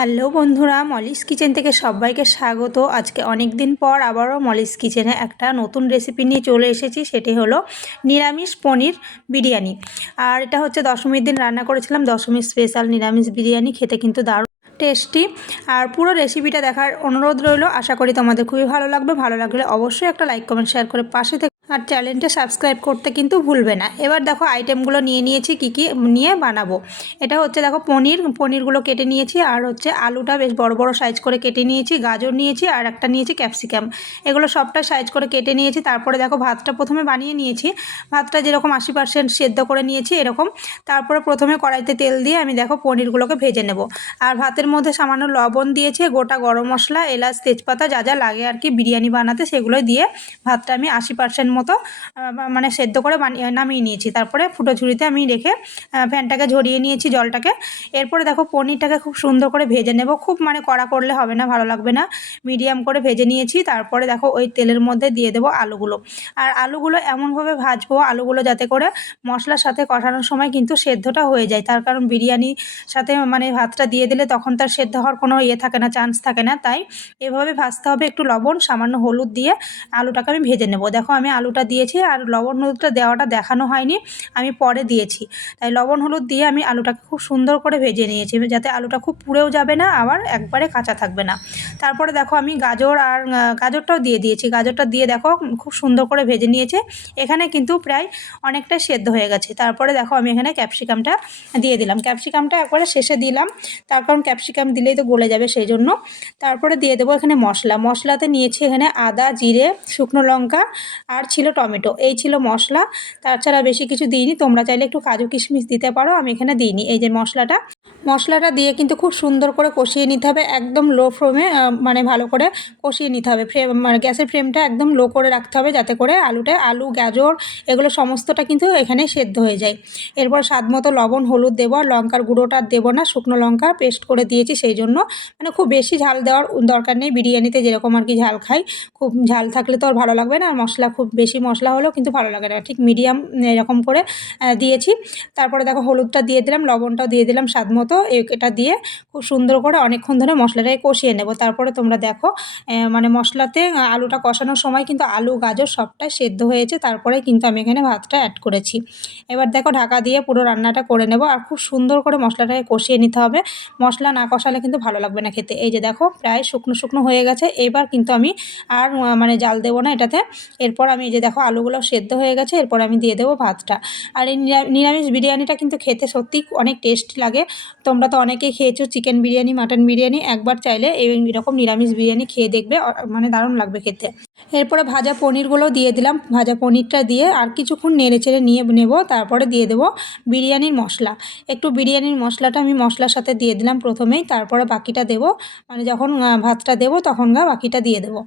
Hello বন্ধুরা Molly's kitchen থেকে সবাইকে স্বাগত। আজকে অনেক দিন পর আবারও মলিস কিচেনে একটা নতুন রেসিপি নিয়ে চলে এসেছি, সেটি হলো নিরামিষ পনির বিরিয়ানি। আর এটা হচ্ছে দশমীর দিন, রান্না করেছিলাম দশমীর স্পেশাল নিরামিষ বিরিয়ানি, খেতে কিন্তু দারুণ টেস্টি আর পুরো রেসিপিটা দেখার অনুরোধ রইল, আশা করি তোমাদের খুবই ভালো লাগবে। ভালো লাগলে অবশ্যই একটা লাইক কমেন্ট শেয়ার করে পাশে থেকে আর চ্যানেলটা সাবস্ক্রাইব করতে কিন্তু ভুলবে না। এবার দেখো আইটেমগুলো নিয়ে নিয়েছি, কি কি নিয়ে বানাবো। এটা হচ্ছে দেখো পনির, পনিরগুলো কেটে নিয়েছি, আর হচ্ছে আলুটা বেশ বড় বড় সাইজ করে কেটে নিয়েছি, গাজর নিয়েছি, আর একটা নিয়েছি ক্যাপসিকাম এগুলো সবটা সাইজ করে কেটে নিয়েছি, তারপরে দেখো ভাতটা প্রথমে বানিয়ে নিয়েছি। ভাতটা যেরকম আশি পার্সেন্ট সেদ্ধ করে নিয়েছি, এরকম। তারপরে প্রথমে কড়াইতে তেল দিয়ে আমি দেখো পনিরগুলোকে ভেজে নেব। আর ভাতের মধ্যে সামান্য লবণ দিয়েছি, গোটা গরম মশলা, এলাচ, তেজপাতা, যা যা লাগে আর কি বিরিয়ানি বানাতে, সেগুলো দিয়ে ভাতটা আমি আশি পার্সেন্ট মতো মানে সেদ্ধ করে বানিয়ে নামিয়ে নিয়েছি। তারপরে ফুটো ঝুড়িতে আমি রেখে ফ্যানটাকে ঝরিয়ে নিয়েছি জলটাকে। এরপরে দেখো পনিরটাকে খুব সুন্দর করে ভেজে নেব। খুব মানে কড়া করলে হবে না, ভালো লাগবে না। মিডিয়াম করে ভেজে নিয়েছি। তারপরে দেখো ওই তেলের মধ্যে দিয়ে দেবো আলুগুলো। আর আলুগুলো এমনভাবে ভাজবো, আলুগুলো যাতে করে মশলার সাথে কষানোর সময় কিন্তু সেদ্ধটা হয়ে যায়। তার কারণ বিরিয়ানির সাথে মানে ভাতটা দিয়ে দিলে তখন তার সেদ্ধ হওয়ার কোনো ইয়ে থাকে না চান্স থাকে না। তাই এভাবে ভাজতে হবে একটু লবণ, সামান্য হলুদ দিয়ে আলুটাকে আমি ভেজে নেব। দেখো আমি আলুটা দিয়েছি আর লবণ হলুদটা দেওয়াটা দেখানো হয়নি, আমি পরে দিয়েছি। তাই লবণ হলুদ দিয়ে আমি আলুটাকে খুব সুন্দর করে ভেজে নিয়েছি, যাতে আলুটা খুব পুড়েও যাবে না, আবার একবারে কাঁচা থাকবে না। তারপরে দেখো আমি গাজর আর গাজরটাও দিয়ে দিয়েছি। গাজরটা দিয়ে দেখো খুব সুন্দর করে ভেজে নিয়েছে। এখানে কিন্তু প্রায় অনেকটা সেদ্ধ হয়ে গেছে। তারপরে দেখো আমি এখানে ক্যাপসিকামটা দিয়ে দিলাম। ক্যাপসিকামটা একবারে শেষে দিলাম। তার কারণ ক্যাপসিকাম দিলেই তো গলে যাবে সেই জন্য। তারপরে দিয়ে দেবো এখানে মশলা। মশলাতে নিয়েছি এখানে আদা, জিরে, শুকনো লঙ্কা আর ছিল টমেটো, এই ছিল মশলা। তাছাড়া বেশি কিছু দিইনি। তোমরা চাইলে একটু কাজু কিশমিশ দিতে পারো, আমি এখানে দিইনি এই যে মশলাটা। মশলাটা দিয়ে কিন্তু খুব সুন্দর করে কষিয়ে নিতে হবে, একদম লো ফ্লেমে মানে ভালো করে কষিয়ে নিতে হবে। ফ্রেম মানে গ্যাসের ফ্লেমটা একদম লো করে রাখতে হবে যাতে করে আলুটা, আলু, গাজর এগুলো সমস্তটা কিন্তু এখানে সেদ্ধ হয়ে যায়। এরপর স্বাদ মতো লবণ, হলুদ দেবো, আর লঙ্কার গুঁড়োটা দেবো না, শুকনো লঙ্কা পেস্ট করে দিয়েছি সেই জন্য। মানে খুব বেশি ঝাল দেওয়ার দরকার নেই, বিরিয়ানিতে যেরকম আর কি ঝাল খাই, খুব ঝাল থাকলে তো আর ভালো লাগবে না, আর মশলা খুব বেশি মশলা হলেও কিন্তু ভালো লাগে না। ঠিক মিডিয়াম এরকম করে দিয়েছি। তারপরে দেখো হলুদটা দিয়ে দিলাম, লবণটাও দিয়ে দিলাম স্বাদ মতো এটা দিয়ে খুব সুন্দর করে অনেকক্ষণ ধরে মশলাটাকে কষিয়ে নেব। তারপরে তোমরা দেখো মানে মশলাতে আলুটা কষানোর সময় কিন্তু আলু, গাজর সবটাই সেদ্ধ হয়েছে। তারপরে কিন্তু আমি এখানে ভাতটা অ্যাড করেছি। এবার দেখো ঢাকা দিয়ে পুরো রান্নাটা করে নেব আর খুব সুন্দর করে মশলাটাকে কষিয়ে নিতে হবে। মশলা না কষালে কিন্তু ভালো লাগবে না খেতে। এই যে দেখো, প্রায় শুকনো শুকনো হয়ে গেছে। এবার কিন্তু আমি আর মানে জাল দেবো না এটাতে। এরপর আমি এই যে দেখো আলুগুলো সেদ্ধ হয়ে গেছে, এরপর আমি দিয়ে দেবো ভাতটা। আর এই নিরামিষ বিরিয়ানিটা কিন্তু খেতে সত্যি অনেক টেস্ট লাগে। তোমরা তো অনেকে খেয়েছো চিকেন বিরিয়ানি, মাটন বিরিয়ানি, একবার চাইলে এইরকম নিরামিষ বিরিয়ানি খেয়ে দেখবে মানে দারুণ লাগবে খেতে। এরপরে ভাজা পনিরগুলো দিয়ে দিলাম। ভাজা পনিরটা দিয়ে আর কিছুক্ষণ নেড়ে চেড়ে নিয়ে নেব, তারপরে দিয়ে দেবো বিরিয়ানির মশলা। একটু বিরিয়ানির মশলাটা আমি মশলার সাথে দিয়ে দিলাম প্রথমেই, তারপরে বাকিটা দেবো। মানে যখন ভাতটা দেবো তখন গা বাকিটা দিয়ে দেবো।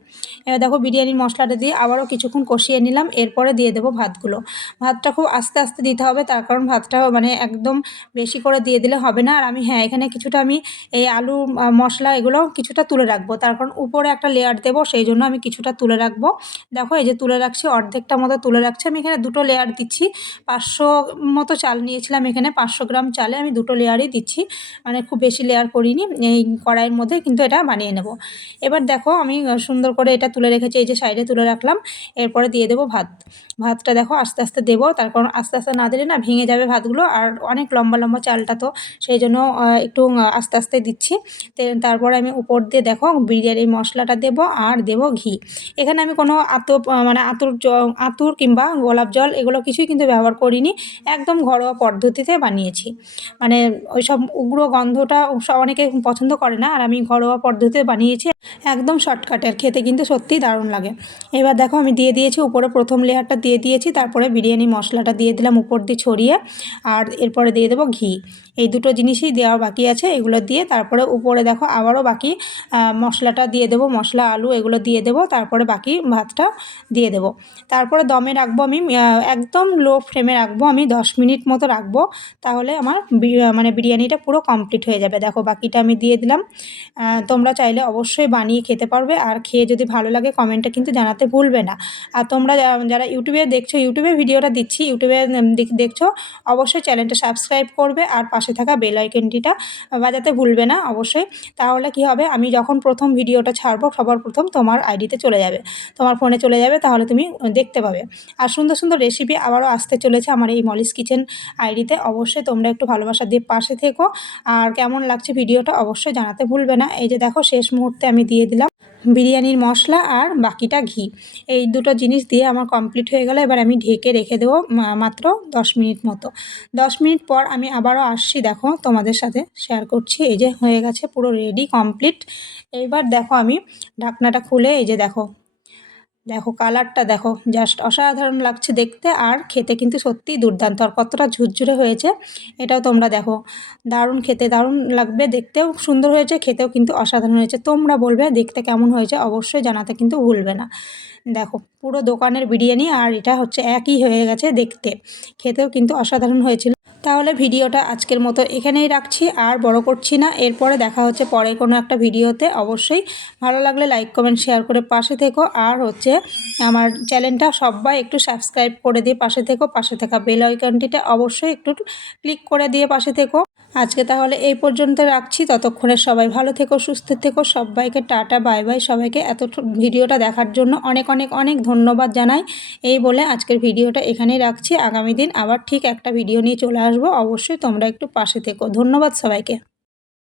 এবার দেখো বিরিয়ানির মশলাটা দিয়ে আবারও কিছুক্ষণ কষিয়ে নিলাম, এরপরে দিয়ে দেবো ভাতগুলো। ভাতটা খুব আস্তে আস্তে দিতে হবে, তার কারণ ভাতটা মানে একদম বেশি করে দিয়ে দিলে হবে না। আর আমি হ্যাঁ এখানে কিছুটা আমি এই আলু মশলা এগুলো কিছুটা তুলে রাখব। তার কারণ উপরে একটা লেয়ার দেবো, সেই জন্য আমি কিছুটা তুলে রাখব। দেখো, এই যে তুলে রাখছি, অর্ধেকটা মতো তুলে রাখছি। আমি এখানে দুটো লেয়ার দিচ্ছি। পাঁচশো মতো চাল নিয়েছিলাম এখানে, পাঁচশো গ্রাম চালে আমি দুটো লেয়ারই দিচ্ছি। মানে খুব বেশি লেয়ার করিনি, এই কড়াইয়ের মধ্যে, কিন্তু এটা বানিয়ে নেব। এবার দেখো, আমি সুন্দর করে এটা তুলে রেখেছি, এই যে সাইডে তুলে রাখলাম। এরপরে দিয়ে দেবো ভাত। ভাতটা দেখো, আস্তে আস্তে দেবো তার কারণ আস্তে আস্তে না দিলে না ভেঙে যাবে ভাতগুলো। আর অনেক লম্বা লম্বা চালটা তো, সেই জন্য একটু আস্তে আস্তে দিচ্ছি। তারপর আমি উপর দিয়ে দেখো, বিরিয়ানির মশলাটা দেব, আর দেব ঘি। এখানে আমি কোনো আতপ মানে আতুর আতুর কিংবা গোলাপ জল এগুলো কিছুই কিন্তু ব্যবহার করিনি। একদম ঘরোয়া পদ্ধতিতে বানিয়েছি। মানে ওই সব উগ্র গন্ধটা অনেকে পছন্দ করে না। আর আমি ঘরোয়া পদ্ধতিতে বানিয়েছি। একদম শর্টকাটের, খেতে কিন্তু সত্যিই দারুণ লাগে। এবার দেখো আমি দিয়ে দিয়েছি, উপরে প্রথম লেয়ারটা দিয়ে দিয়েছি, তারপরে বিরিয়ানি মশলাটা দিয়ে দিলাম উপর দিয়ে ছড়িয়ে, আর এরপরে দিয়ে দেবো ঘি। এই দুটো জিনিসই দেওয়া বাকি আছে, এগুলো দিয়ে তারপরে উপরে দেখো আবারও বাকি মশলাটা দিয়ে দেবো, মশলা, আলু, এগুলো দিয়ে দেবো, তারপরে বাকি ভাতটা দিয়ে দেবো। তারপরে দমে রাখব আমি একদম লো ফ্লেমে রাখব আমি, দশ মিনিট মতো রাখব, তাহলে আমার মানে বিরিয়ানিটা পুরো কমপ্লিট হয়ে যাবে। দেখো বাকিটা আমি দিয়ে দিলাম তোমরা চাইলে অবশ্যই বানিয়ে খেতে পারবে। আর খেয়ে যদি ভালো লাগে কমেন্টে কিন্তু জানাতে ভুলবে না। আর তোমরা যারা ইউটিউবে দেখছ, ইউটিউবে ভিডিওটা দিচ্ছি, ইউটিউবে দেখছ, অবশ্যই চ্যানেলটা সাবস্ক্রাইব করবে আর পাশে থাকা বেল আইকনটিটা বাজাতে ভুলবে না অবশ্যই। তাহলে কি হবে? আমি যখন প্রথম ভিডিওটা ছাড়বো, সবার প্রথম তোমার আইডিতে চলে যাবে। তোমার ফোনে চলে যাবে, তাহলে তুমি দেখতে পাবে। আর সুন্দর সুন্দর রেসিপি আবারও আসতে চলেছে আমার এই মলিস কিচেন আইডিতে অবশ্যই তোমরা একটু ভালোবাসা দিয়ে পাশে থেকো। আর কেমন লাগছে ভিডিওটা অবশ্যই জানাতে ভুলবে না। এই যে দেখো, শেষ মুহূর্তে আমি দিয়ে দিলাম। বিরিয়ানির মশলা আর বাকিটা ঘি। এই দুটো জিনিস দিয়ে আমার কমপ্লিট হয়ে গেল। এবার আমি ঢেকে রেখে দেবো মাত্র দশ মিনিট মতো। দশ মিনিট পর আমি আবারও আসছি, দেখো, তোমাদের সাথে শেয়ার করছি। এই যে হয়ে গেছে পুরো রেডি কমপ্লিট এইবার দেখো আমি ঢাকনাটা খুলে এই যে দেখো দেখো কালারটা দেখো জাস্ট অসাধারণ লাগছে দেখতে আর খেতে কিন্তু সত্যিই দুর্দান্ত আর কতটা ঝুরঝুরে হয়েছে এটাও তোমরা দেখো। দারুণ খেতে, দারুণ লাগবে, দেখতেও সুন্দর হয়েছে, খেতেও কিন্তু অসাধারণ হয়েছে। তোমরা বলবে দেখতে কেমন হয়েছে, অবশ্যই জানাতে কিন্তু ভুলবে না। দেখো পুরো দোকানের বিরিয়ানি আর এটা হচ্ছে একই হয়ে গেছে দেখতে, খেতেও কিন্তু অসাধারণ হয়েছিল। তাহলে ভিডিওটা আজকের মতো এখানেই রাখছি, আর বড় করছি না। এরপরে দেখা হচ্ছে পরে কোনো একটা ভিডিওতে। অবশ্যই ভালো লাগলে লাইক, কমেন্ট, শেয়ার করে পাশে থেকো। আর হচ্ছে আমার চ্যানেলটা সবাই একটু সাবস্ক্রাইব করে দিয়ে পাশে থেকো। পাশে থাকা বেল আইকনটিতে অবশ্যই একটু ক্লিক করে দিয়ে পাশে থেকো। আজকে তাহলে এই পর্যন্ত রাখছি। ততক্ষণে সবাই ভালো থেকো, সুস্থ থেকো। সবাইকে টাটা, বাই বাই। সবাইকে এত ভিডিওটা দেখার জন্য অনেক অনেক অনেক ধন্যবাদ জানাই। এই বলে আজকের ভিডিওটা এখানেই রাখছি। আগামী দিন আবার ঠিক একটা ভিডিও নিয়ে চলে আসব। অবশ্যই তোমরা একটু পাশে থেকো। ধন্যবাদ সবাইকে।